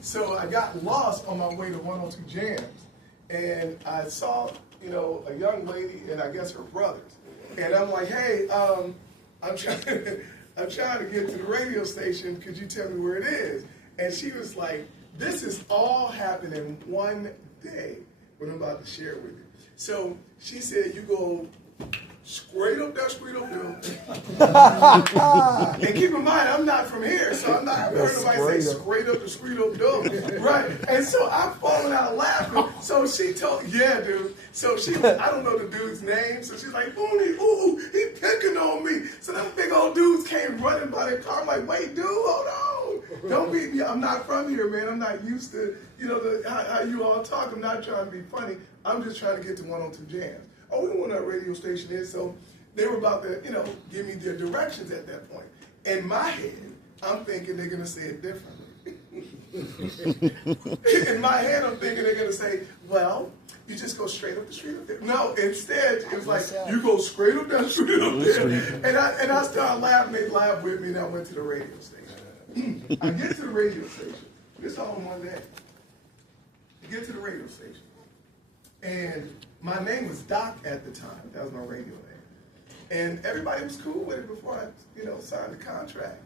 So I got lost on my way to 102 Jams, and I saw, you know, a young lady and I guess her brothers, and I'm like, hey, I'm trying to get to the radio station. Could you tell me where it is? And she was like, this is all happening one day. What I'm about to share with you. So she said, you go straight up that street over there. And keep in mind, I'm not from here, so I'm not heard nobody say straight up the street over there. Right? And so I'm falling out of laughing. So she told, yeah, dude. So she was, I don't know the dude's name, so she's like, ooh, he picking on me. So them big old dudes came running by their car. I'm like, wait, dude, hold on. Don't beat me. I'm not from here, man. I'm not used to, you know, how you all talk. I'm not trying to be funny. I'm just trying to get to 102 Jams. Oh, we know where that radio station is. So they were about to, you know, give me their directions at that point. In my head, I'm thinking they're going to say it differently. In my head, I'm thinking they're going to say, well, you just go straight up the street up there. No, instead, it was like, you go straight up that street up there. And I started laughing. They laughed with me, and I went to the radio station. I get to the radio station. This all in one day. I get to the radio station. And my name was Doc at the time. That was my radio name. And everybody was cool with it before I, you know, signed the contract.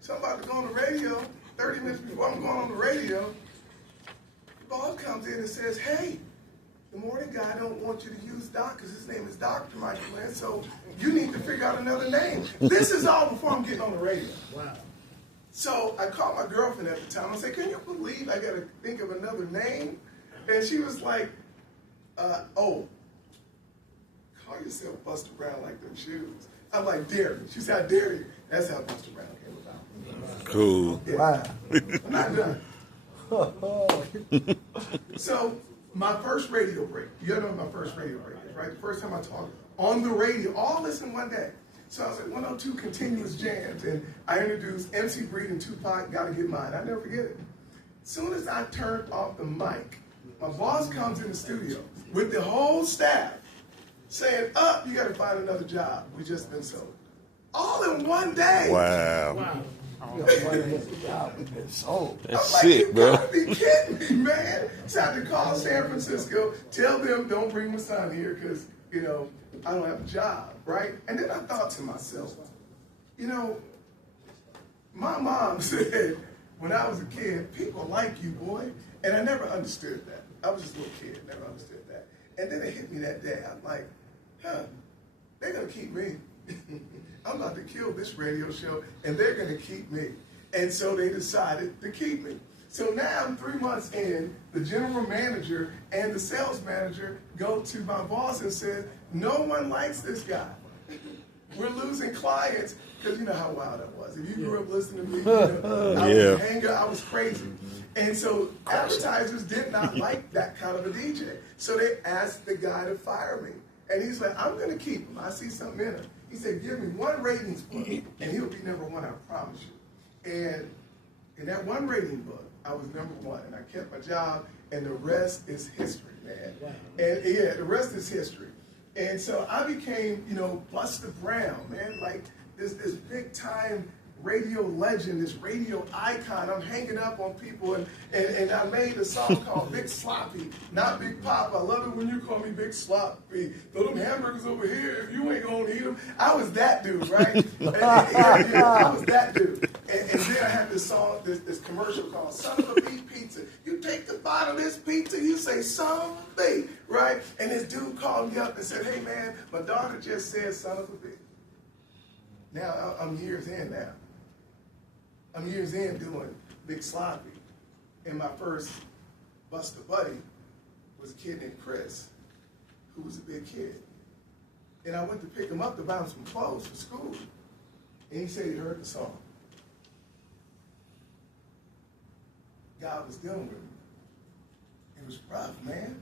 So I'm about to go on the radio. 30 minutes before I'm going on the radio, the boss comes in and says, hey, the morning guy don't want you to use Doc because his name is Dr. Michael Lynn, so you need to figure out another name. This is all before I'm getting on the radio. Wow. So I called my girlfriend at the time. I said, can you believe I got to think of another name? And she was like, oh, call yourself Busta Brown like them shoes. I'm like, dare me. She said, I dare you. That's how Busta Brown came about. Cool. Yeah. Wow. I'm not done. So my first radio break, you know what my first radio break is, right? The first time I talked on the radio, all this in one day. So I was at 102 Continuous Jams, and I introduced MC Breed and Tupac, Gotta Get Mine. I never forget it. As soon as I turned off the mic, my boss comes in the studio with the whole staff saying, up, you got to find another job. We just been sold. All in one day. Wow. So that's like, sick, bro. You gotta be kidding me, man. So I had to call San Francisco, tell them don't bring my son here because, you know, I don't have a job, right? And then I thought to myself, you know, my mom said when I was a kid, people like you, boy. And I never understood that. I was just a little kid, never understood that. And then it hit me that day. I'm like, they're gonna keep me. I'm about to kill this radio show, and they're going to keep me. And so they decided to keep me. So now I'm 3 months in, the general manager and the sales manager go to my boss and said, no one likes this guy. We're losing clients, because you know how wild I was. If you grew up listening to me, you know, I was a hanger, I was crazy. And so advertisers did not like that kind of a DJ. So they asked the guy to fire me. And he's like, I'm going to keep him. I see something in him. He said, give me one ratings book, and he'll be number one, I promise you. And in that one rating book, I was number one, and I kept my job, and the rest is history, man. Wow. And yeah, the rest is history. And so I became, you know, Busta Brown, man, like this big time radio legend, this radio icon. I'm hanging up on people, and I made a song called Big Sloppy, not Big Pop. I love it when you call me Big Sloppy. Throw them hamburgers over here if you ain't gonna eat them. I was that dude, right? I was that dude. And then I had this song, this commercial called Son of a Beef Pizza. You take the bite of this pizza, you say, son of a beef, right? And this dude called me up and said, hey man, my daughter just said son of a beef. Now, I'm years in now. I'm years in doing Big Sloppy. And my first Busta buddy was a kid named Chris, who was a big kid. And I went to pick him up to buy him some clothes for school. And he said he heard the song. God was dealing with me. It was rough, man.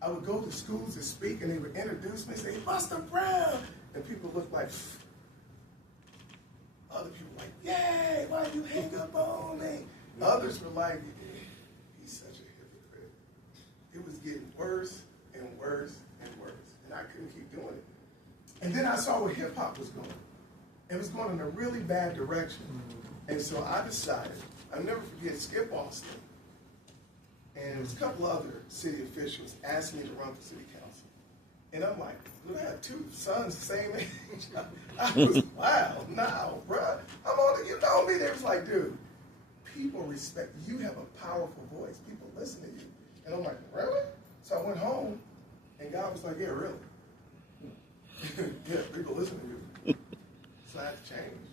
I would go to schools and speak, and they would introduce me and say, Busta Brown. And people looked like, other people were like, yay, why you hang up on me? Others were like, he's such a hypocrite. It was getting worse and worse and worse. And I couldn't keep doing it. And then I saw where hip hop was going. It was going in a really bad direction. And so I decided, I'll never forget Skip Austin. And there was a couple other city officials asked me to run for city council. And I'm like, dude, I have 2 sons the same age. I was, wow, now, bruh. I'm on it, you know me. They was like, dude, people respect you. You have a powerful voice. People listen to you. And I'm like, really? So I went home, and God was like, yeah, really. Yeah, people listen to you. So I had to change.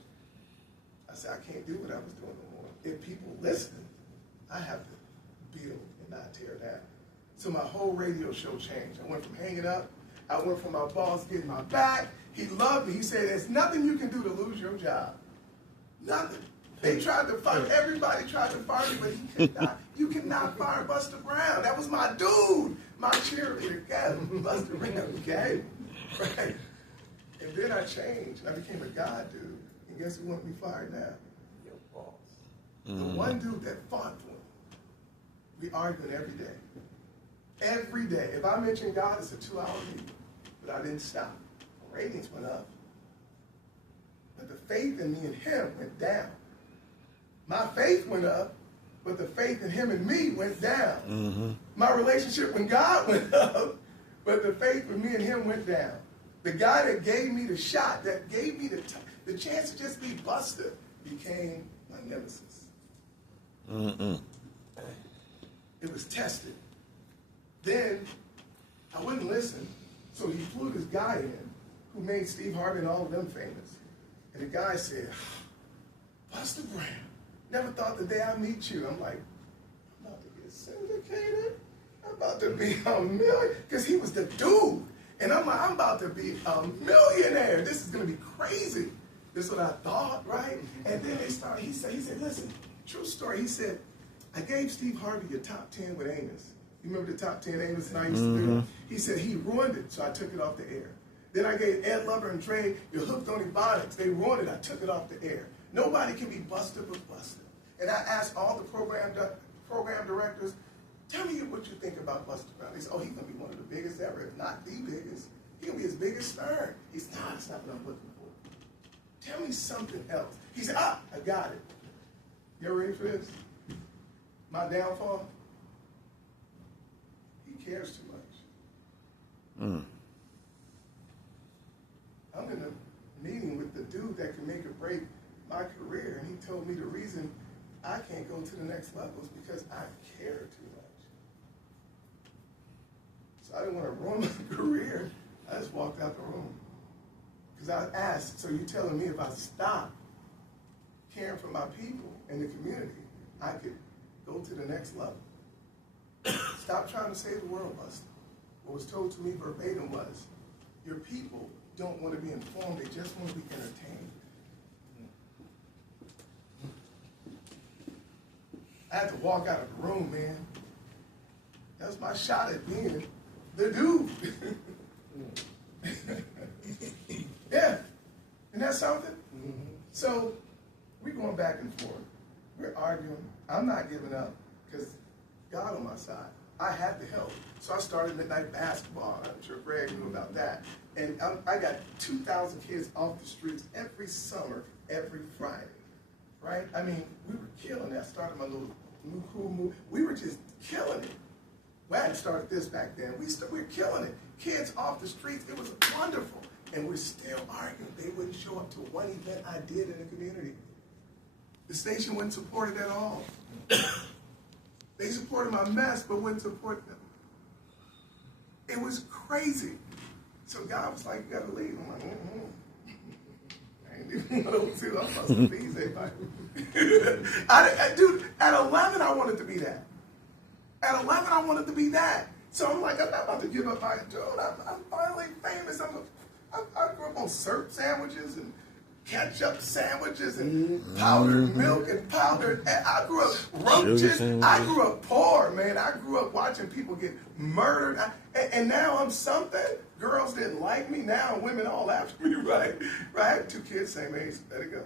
I said, I can't do what I was doing no more. If people listen, I have to build and not tear down. So my whole radio show changed. I went from hanging up. I went from my boss getting my back. He loved me. He said, there's nothing you can do to lose your job. Nothing. They tried to fire, everybody tried to fire me, but he could not. You cannot fire Busta Brown. That was my dude, my cheerleader. God, Busta Brown, okay? Right? And then I changed. I became a God dude. And guess who wanted me fired now? Your boss. The one dude that fought for me. We arguing every day. Every day. If I mention God, it's a 2-hour meeting. But I didn't stop. Ratings went up. But the faith in me and him went down. My faith went up, but the faith in him and me went down. Mm-hmm. My relationship with God went up, but the faith with me and him went down. The guy that gave me the shot, that gave me the chance to just be Busta, became my nemesis. Mm-mm. It was tested. Then I wouldn't listen, so he flew this guy in who made Steve Harvey and all of them famous. And the guy said, Busta Brown, never thought the day I meet you. I'm like, I'm about to get syndicated. I'm about to be a million, because he was the dude. And I'm like, I'm about to be a millionaire. This is going to be crazy. This is what I thought, right? And then they started, he said, listen, true story. He said, I gave Steve Harvey your top 10 with Amos. You remember the top 10 Amos and I used to do? He said he ruined it, so I took it off the air. Then I gave Ed Lover and Dre your Hooked on Ebonics. They ruined it, I took it off the air. Nobody can be Busta but Busta. And I asked all the program directors, tell me what you think about Busta Brown. They said, oh, he's going to be one of the biggest ever, if not the biggest. He's going to be as big as Stern. He's not, that's not what I'm looking for. Tell me something else. He said, I got it. You ready for this? My downfall? He cares too much. I'm in a meeting with the dude that can make or break my career, and he told me the reason I can't go to the next level is because I care too much. So I didn't want to ruin my career. I just walked out the room. Because I asked, so you're telling me if I stop caring for my people in the community, I could go to the next level. Stop trying to save the world, Busta. What was told to me verbatim was, your people don't want to be informed, they just want to be entertained. I had to walk out of the room, man. That was my shot at being the dude. Yeah. Isn't that something? Mm-hmm. So we're going back and forth. We're arguing. I'm not giving up because God on my side. I had to help. So I started midnight basketball. I'm sure Greg knew about that. And I got 2,000 kids off the streets every summer, every Friday. Right? I mean, we were killing it. I started my little new cool move. We were just killing it. We hadn't started this back then. We were killing it. Kids off the streets. It was wonderful. And we're still arguing. They wouldn't show up to one event I did in the community. The station wouldn't support it at all. They supported my mess, but wouldn't support them. It was crazy. So God was like, you gotta leave. I'm like, I ain't even know to. I'm supposed to please everybody. Dude, at 11, I wanted to be that. At 11, I wanted to be that. So I'm like, I'm not about to give up my dude. I'm finally famous. I grew up on syrup sandwiches and ketchup sandwiches and powdered milk and powdered. I grew up roaches. I grew up poor, man. I grew up watching people get murdered. And now I'm something. Girls didn't like me. Now women all after me, right? I had 2 kids, same age. Let it go.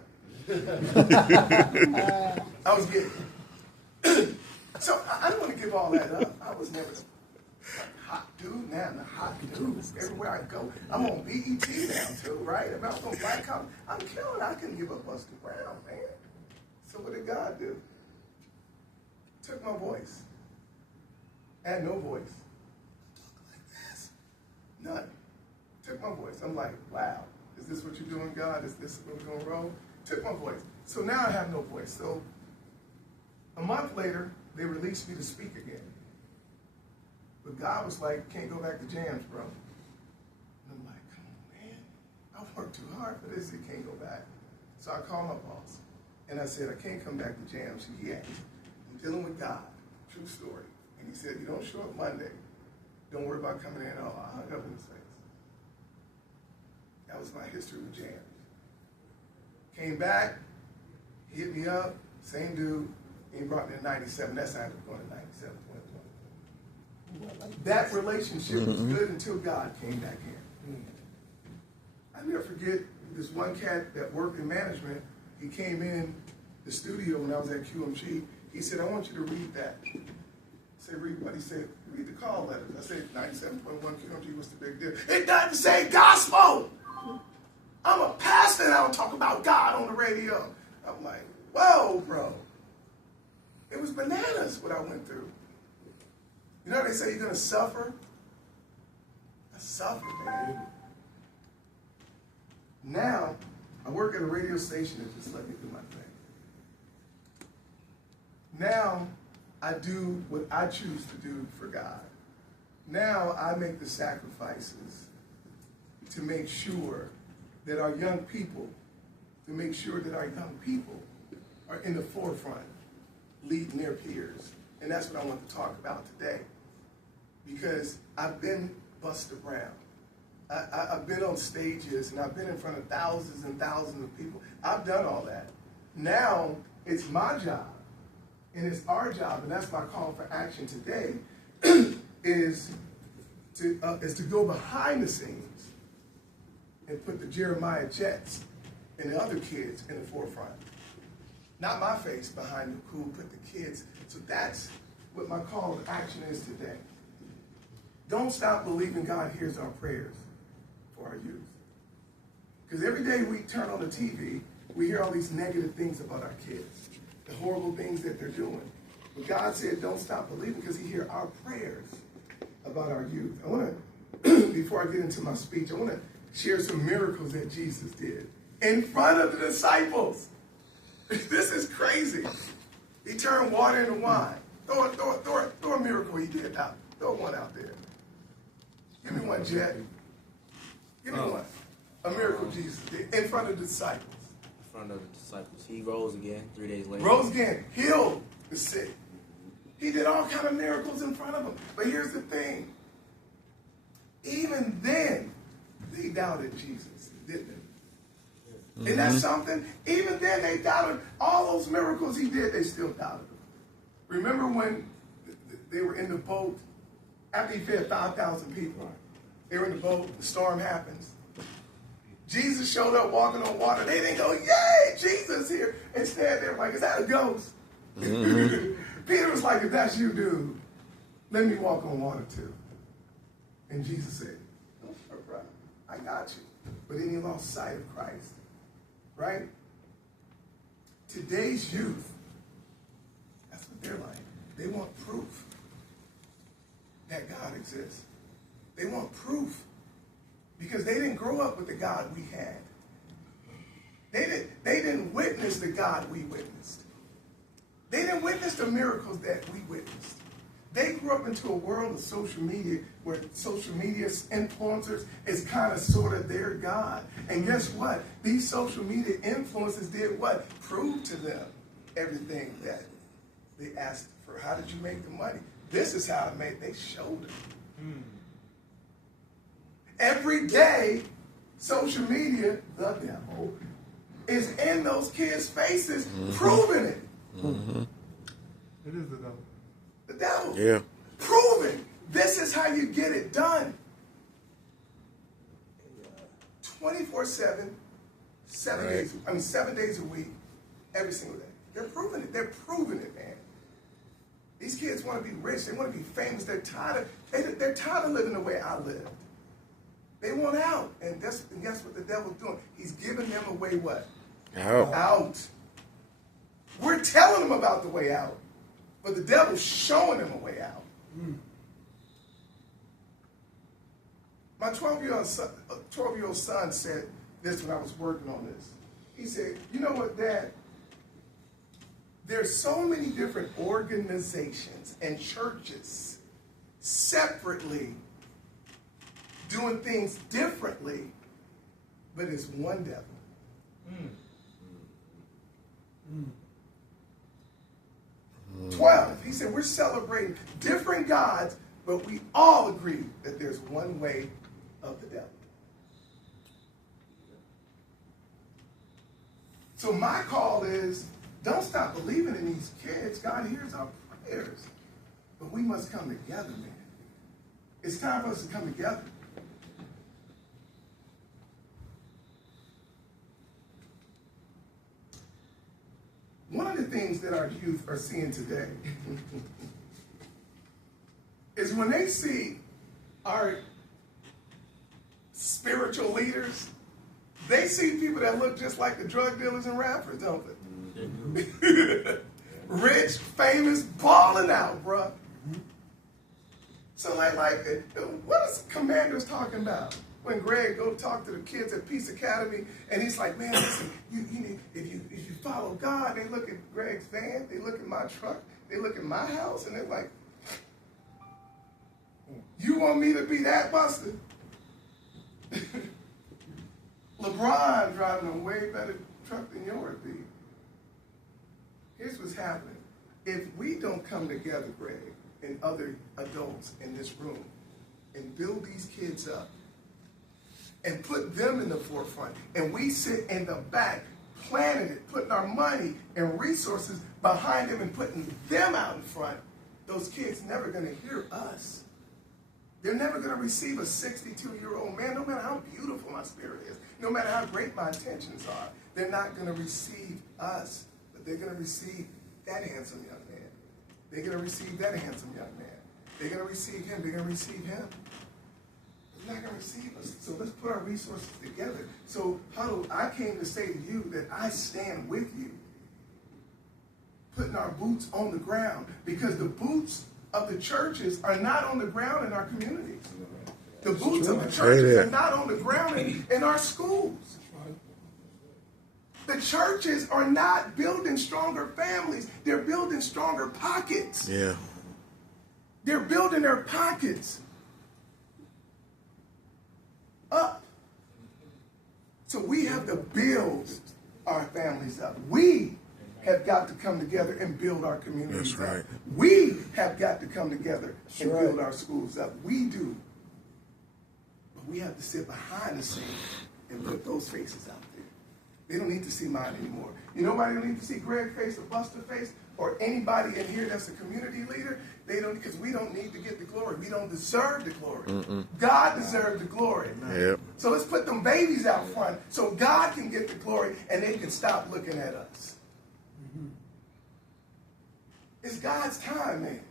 I was getting. So I don't want to give all that up. I was never a hot dude. Now I'm a hot dude. Everywhere I go, I'm on BET now too, right? If I was on Black Cop, I'm killing. I couldn't give up Busta Brown, man. So what did God do? Took my voice. I had no voice. Talk like this. None. Took my voice. I'm like, wow, is this what you're doing, God? Is this what we're going to roll? Took my voice. So now I have no voice. So a month later, they released me to speak again. But God was like, can't go back to jams, bro. And I'm like, come on, man. I worked too hard for this. It can't go back. So I called my boss. And I said, I can't come back to jams. He asked, I'm dealing with God. True story. And he said, you don't show up Monday. Don't worry about coming in at all. I hung up in his face. That was my history with jams. Came back, he hit me up, same dude. He brought me to 97. That's how I was going to 97. That relationship was good until God came back in. I never forget this one cat that worked in management. He came in the studio when I was at QMG. He said, I want you to read that. I said, read what? He said, read the call letters. I said, 97.1 QMG, what's the big deal? It doesn't say gospel. I'm a pastor and I don't talk about God on the radio. I'm like, whoa, bro. It was bananas what I went through. You know they say you're going to suffer? I suffered, man. Now, I work at a radio station that just let me do my thing. Now, I do what I choose to do for God. Now, I make the sacrifices to make sure that our young people, are in the forefront, leading their peers. And that's what I want to talk about today. Because I've been Busta Brown. I've been on stages and I've been in front of thousands and thousands of people. I've done all that. Now it's my job and it's our job, and that's my call for action today, is to go behind the scenes and put the Jeremiah Jets and the other kids in the forefront. Not my face behind the cool, put the kids. So that's what my call to action is today. Don't stop believing God hears our prayers for our youth. Because every day we turn on the TV, we hear all these negative things about our kids, the horrible things that they're doing. But God said, don't stop believing, because he hears our prayers about our youth. I want to, before I get into my speech, I want to share some miracles that Jesus did in front of the disciples. This is crazy. He turned water into wine. Throw a miracle he did out. Throw one out there. Give me one, Jet. Give me one. A miracle Jesus did in front of the disciples. In front of the disciples. He rose again 3 days later. Rose again. Healed the sick. He did all kind of miracles in front of them. But here's the thing. Even then, they doubted Jesus, didn't they? Mm-hmm. Isn't that something? Even then, they doubted all those miracles he did. They still doubted him. Remember when they were in the boat after he fed 5,000 people? They were in the boat. The storm happens. Jesus showed up walking on water. They didn't go, yay, Jesus here. Instead, they were like, is that a ghost? Mm-hmm. Peter was like, if that's you, dude, let me walk on water too. And Jesus said, no, brother, I got you. But then he lost sight of Christ. Right? Today's youth, that's what they're like. They want proof that God exists. They want proof because they didn't grow up with the God we had. They didn't witness the God we witnessed. They didn't witness the miracles that we witnessed. They grew up into a world of social media where social media influencers is kind of sort of their God. And guess what? These social media influencers did what? Proved to them everything that they asked for. How did you make the money? This is how I made. They showed them. Every day, social media, the devil, is in those kids' faces, proving it. Mm-hmm. It is the devil. The devil. Yeah. Proving this is how you get it done. 24/7, 7 days a week, every single day. They're proving it. They're proving it, man. These kids want to be rich. They want to be famous. They're tired of living the way I lived. They want out. And guess what the devil's doing? He's giving them a way what? Out. We're telling them about the way out. But the devil's showing them a way out. My 12-year-old son said this when I was working on this. He said, you know what, Dad? There's so many different organizations and churches separately doing things differently, but it's one devil. 12, he said, we're celebrating different gods, but we all agree that there's one way of the devil. So my call is, don't stop believing in these kids. God hears our prayers. But we must come together, man. It's time for us to come together. One of the things that our youth are seeing today is when they see our spiritual leaders, they see people that look just like the drug dealers and rappers, don't they? Rich, famous, balling out, bruh. So like, what is Commander's talking about? When Greg go talk to the kids at Peace Academy, and he's like, man, listen, you need, if you follow God, they look at Greg's van, they look at my truck, they look at my house, and they're like, you want me to be that Busta? LeBron driving a way better truck than yours, B. Here's what's happening. If we don't come together, Greg, and other adults in this room, and build these kids up, and put them in the forefront, and we sit in the back, planning it, putting our money and resources behind them and putting them out in front, those kids never going to hear us. They're never going to receive a 62-year-old man, no matter how beautiful my spirit is, no matter how great my intentions are. They're not going to receive us, but they're going to receive that handsome young man. They're going to receive that handsome young man. They're going to receive him. They're going to receive him. They're not going to receive us. So let's put our resources together. So, Huddle, I came to say to you that I stand with you, putting our boots on the ground, because the boots of the churches are not on the ground in our communities. The boots of the churches are not on the ground in our schools. The churches are not building stronger families. They're building stronger pockets. Yeah. They're building their pockets up. So we have to build our families up. We have got to come together and build our communities That's right. up. We have got to come together and build our schools up. We do. But we have to sit behind the scenes and put those faces out there. They don't need to see mine anymore. You know why they don't need to see Greg's face or Busta's face or anybody in here that's a community leader? They don't, because we don't need to get the glory. We don't deserve the glory. God deserves the glory. Yep. So let's put them babies out front so God can get the glory and they can stop looking at us. It's God's time, man.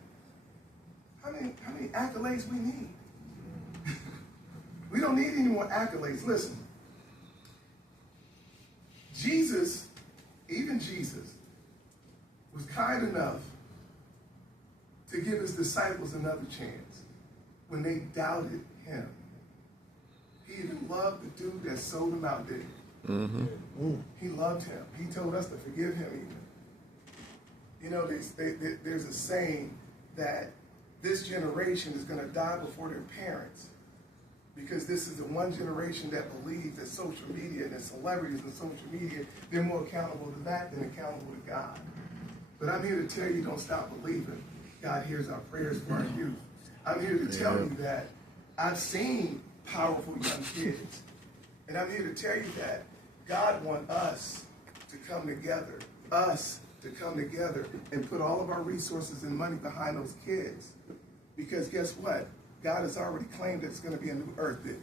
How many accolades we need? We don't need any more accolades. Listen, Jesus, even Jesus, was kind enough to give his disciples another chance when they doubted him. He even loved the dude that sold him out there. He loved him. He told us to forgive him even. You know, there's a saying that this generation is going to die before their parents, because this is the one generation that believes that social media and that celebrities and social media, they're more accountable to that than accountable to God. But I'm here to tell you, don't stop believing. God hears our prayers for our youth. I'm here to tell you that I've seen powerful young kids. And I'm here to tell you that God wants us to come together, and put all of our resources and money behind those kids. Because guess what? God has already claimed that it's going to be a new earth, didn't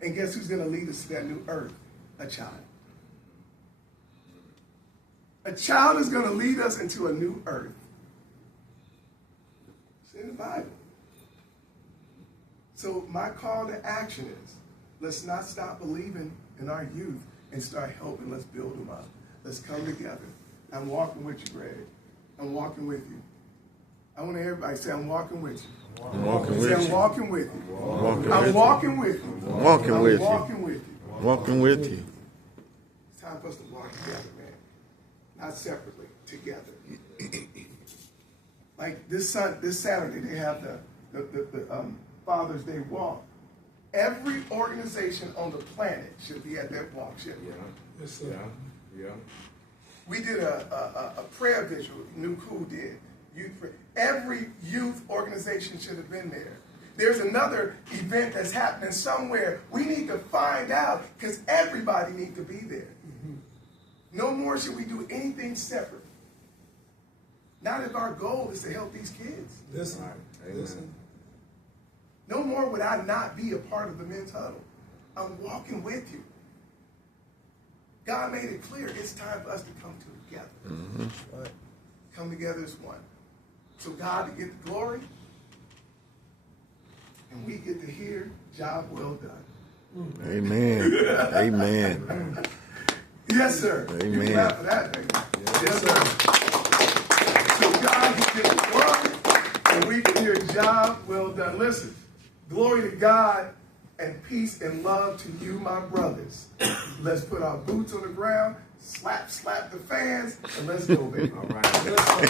he? And guess who's going to lead us to that new earth? A child. A child is going to lead us into a new earth. It's in the Bible. So my call to action is, let's not stop believing in our youth and start helping. Let's build them up. Let's come together. I'm walking with you, Greg. I'm walking with you. I want everybody to say, I'm walking with you. I'm walking Say, with I'm you. walking with you. Walking I'm with walking with you. you. Walking with I'm you. walking with you. Walking with you. It's time for us to walk together, man. Not separately, together. Like this Saturday, they have the Father's Day walk. Every organization on the planet should be at that walk, shouldn't we? Yes, sir. Yeah. We did a prayer vigil, New Cool did. Every youth organization should have been there. There's another event that's happening somewhere. We need to find out because everybody needs to be there. No more should we do anything separate. Not if our goal is to help these kids. Listen. Amen. Listen. No more would I not be a part of the men's huddle. I'm walking with you. God made it clear it's time for us to come together. Right. Come together as one. So God to get the glory, and we get to hear, job well done. Amen. Amen. Yes, sir. Amen. You clap for that, baby. Yes, sir. So God can get the glory, and we can hear, job well done. Listen, glory to God and peace and love to you, my brothers. Let's put our boots on the ground, slap the fans, and let's go, baby. All right. Let's go.